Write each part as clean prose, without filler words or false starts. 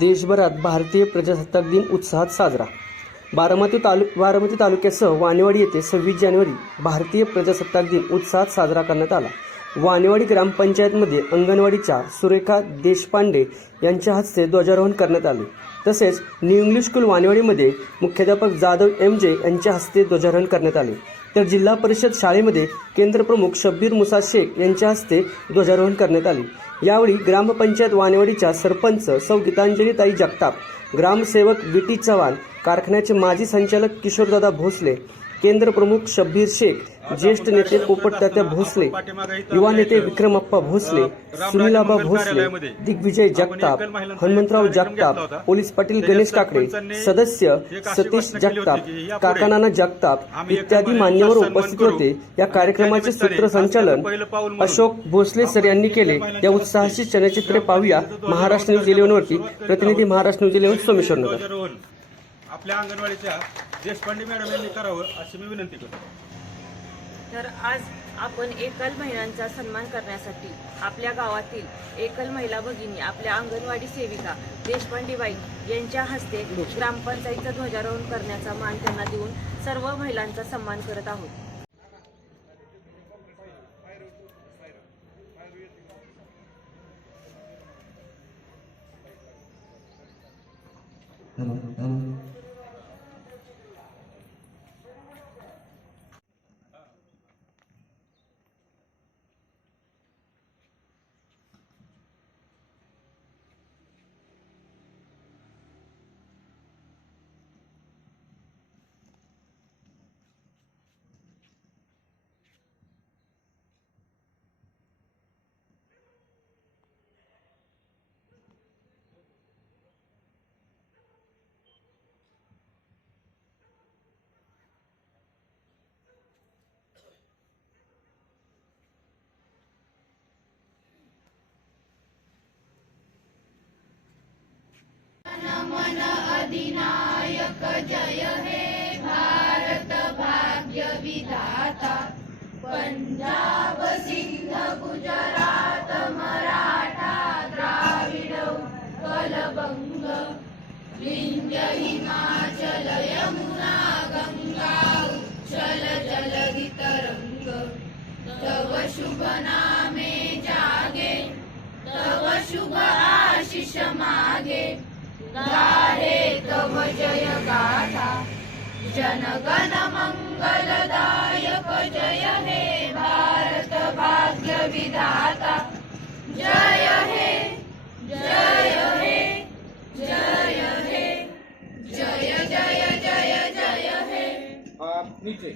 देशभरात भारतीय प्रजासत्ताक दिन उत्साहात साजरा। बारामती तालुक्यासह वाणेवाडी येथे 26 जानेवारी भारतीय प्रजासत्ताक दिन उत्साहात साजरा करण्यात आला। वाणेवाडी ग्रामपंचायतमध्ये अंगणवाडीच्या सुरेखा देशपांडे यांच्या हस्ते ध्वजारोहण करण्यात आले। तसेच न्यू इंग्लिश स्कूल वाणेवाडीमध्ये मुख्याध्यापक जाधव MJ यांच्या हस्ते ध्वजारोहण करण्यात आले। तर जिल्हा परिषद शाळेमध्ये केंद्रप्रमुख शब्बीर मुसा शेख यांच्या हस्ते ध्वजारोहण करण्यात आले। यावेळी ग्रामपंचायत वाणेवाडीच्या सरपंच सौ गीतांजलीताई जगताप, ग्रामसेवक VT चव्हाण, कारखान्याचे माजी संचालक किशोरदादा भोसले, केंद्रप्रमुख शब्बीर शेख, ज्येष्ठ नेते पोपट भोसले, युवा नेते विक्रमप्पा भोसले, सुनीलाबा भोसले, दिग्विजय जगताप, हनुमंतराव जगताप, पोलीस पाटील गणेश काकडे, सदस्य सतीश जगताप, काकानाना जगताप इत्यादी मान्यवर उपस्थित होते। या कार्यक्रमाचे सूत्रसंचालन अशोक भोसले सर यांनी केले। या उत्साहाची चलचित्रे पाहूया महाराष्ट्र न्यूज 11 वरती। प्रतिनिधी महाराष्ट्र न्यूज 11 सोमेश्वरनगर। आपल्या अंगणवाडीच्या देशपांडे मॅडम यांनी करावं अशी मी विनंती करतो। तर आज आपण एकल महिलांचा सन्मान करण्यासाठी आपल्या गावातील एकल महिला भगिनी आपल्या अंगणवाडी सेविका देशपांडेबाई यांच्या हस्ते ग्रामपंचायतीचं ध्वजारोहण करण्याचा मान त्यांना देऊन सर्व महिलांचा सन्मान करत आहोत। मन अधिनायक जय हे भारत भाग्य विधाता। पंजाब सिंध गुजरात मराठा द्राविड उत्कल बंग, विंध्य हिमाचल यमुना गंगा उच्चल जलधि तरंग। तव शुभ नामे जागे, तव शुभ आशीष मागे, गाहे तव जय गाथा। जनगण मंगलदायक जय हे भारत भाग्य विधाता। जय हे जय हे जय हे जय जय जय जय हे। नीचे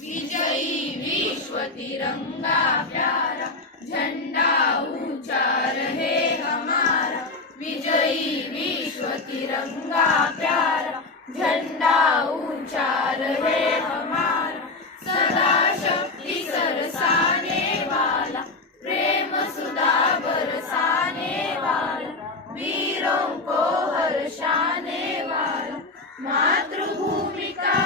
विजयी विश्व तिरंगा प्यारा, झंडा ऊंचा रहे हमारा। विजयी विश्व तिरंगा प्यारा, झंडा ऊंचा रहे हमारा। सदा शक्ति सरसाने वाला, प्रेम सुधा बरसाने वाला, वीरों को हर्षाने वाला। मातृभूमि का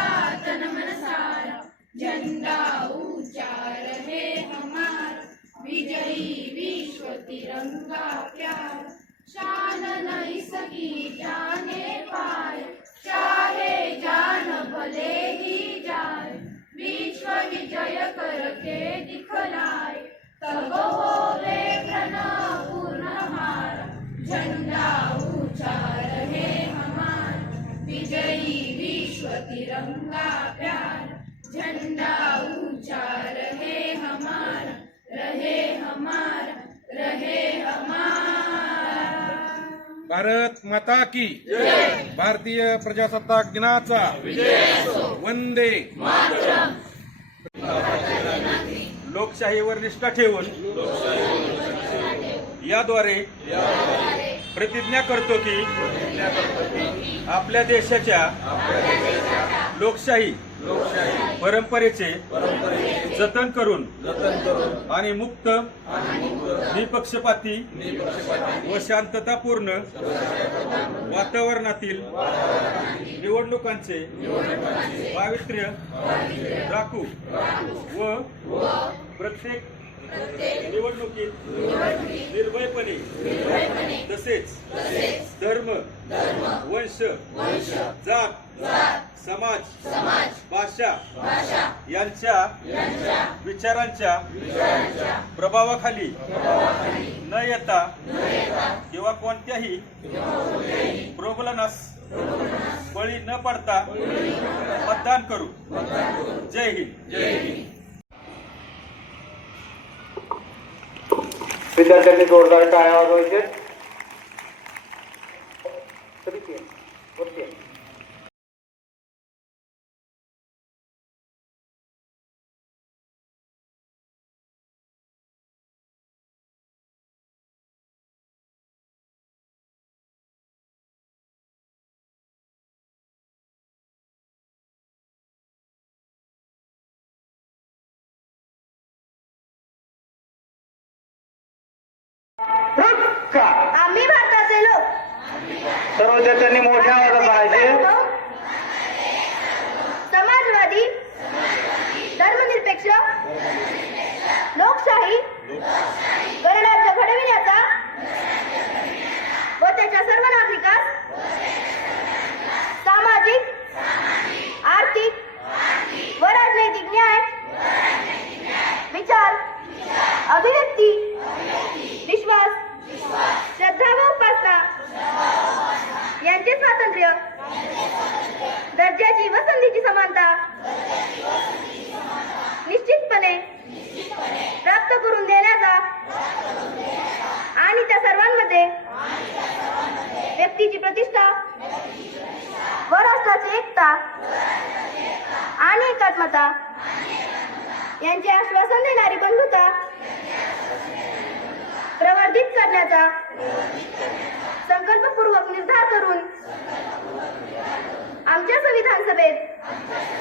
तन मन सारा, झंडा ऊंचा रहे हमारा। विजयी विश्व तिरंगा प्यारा, शान नहीं सकी जाने पाए, चाहे जान भले ही जाए। विश्व विजय करके दिखलाए, तब होवे प्रणव पूर्ण हमारा। झंडा ऊंचा रहे हमारा, विजयी विश्व तिरंगा प्यारा। झंडा ऊंचा रहे हमारा, रहे हमारा, रहे हमारा। भारत माता की भारतीय प्रजासत्ताक दिनाचा वंदे मातरम। लोकशाहीवर निष्ठा ठेवून याद्वारे प्रतिज्ञा करतो की आपल्या देशाच्या लोकशाही परंपरेचे जतन करून आणि मुक्त, निपक्षपाती व शांततापूर्ण वातावरणातील निवडणुकांचे पावित्र्य राखू व प्रत्येक निवडणुकीत निर्भयपणे तसेच धर्म वंश जात समाज भाषा यांच्या विचारांच्या प्रभावाखाली न येता किंवा कोणत्याही प्रबलनास बळी न पडता मतदान करू. जय हिंद. विद्यार्थ्यांनी जोरदार टाळ्या वाजवायचे. आम्ही भारताचे लोक सर्व विद्यार्थ्यांनी मोठ्या आवाजात म्हणायचे. समाजवादी धर्मनिरपेक्ष लोकशाही गणराज्य घडविण्याचा व त्याच्या सर्व नागरिकास सामाजिक आर्थिक व राजनैतिक न्याय विचार अभिव्यक्ती विश्वास श्रद्धा व उपासना यांचे स्वातंत्र्य दर्जाची व संधीची समानता निश्चितपणे प्राप्त करून देण्याचा आणि त्या सर्वांमध्ये व्यक्तीची प्रतिष्ठा व राष्ट्राची एकता आणि एकात्मता यांचे आश्वासन देणारी बंधुता प्रवर्धित करण्याचा संकल्पपूर्वक निर्धार करून आमच्या संविधान सभेत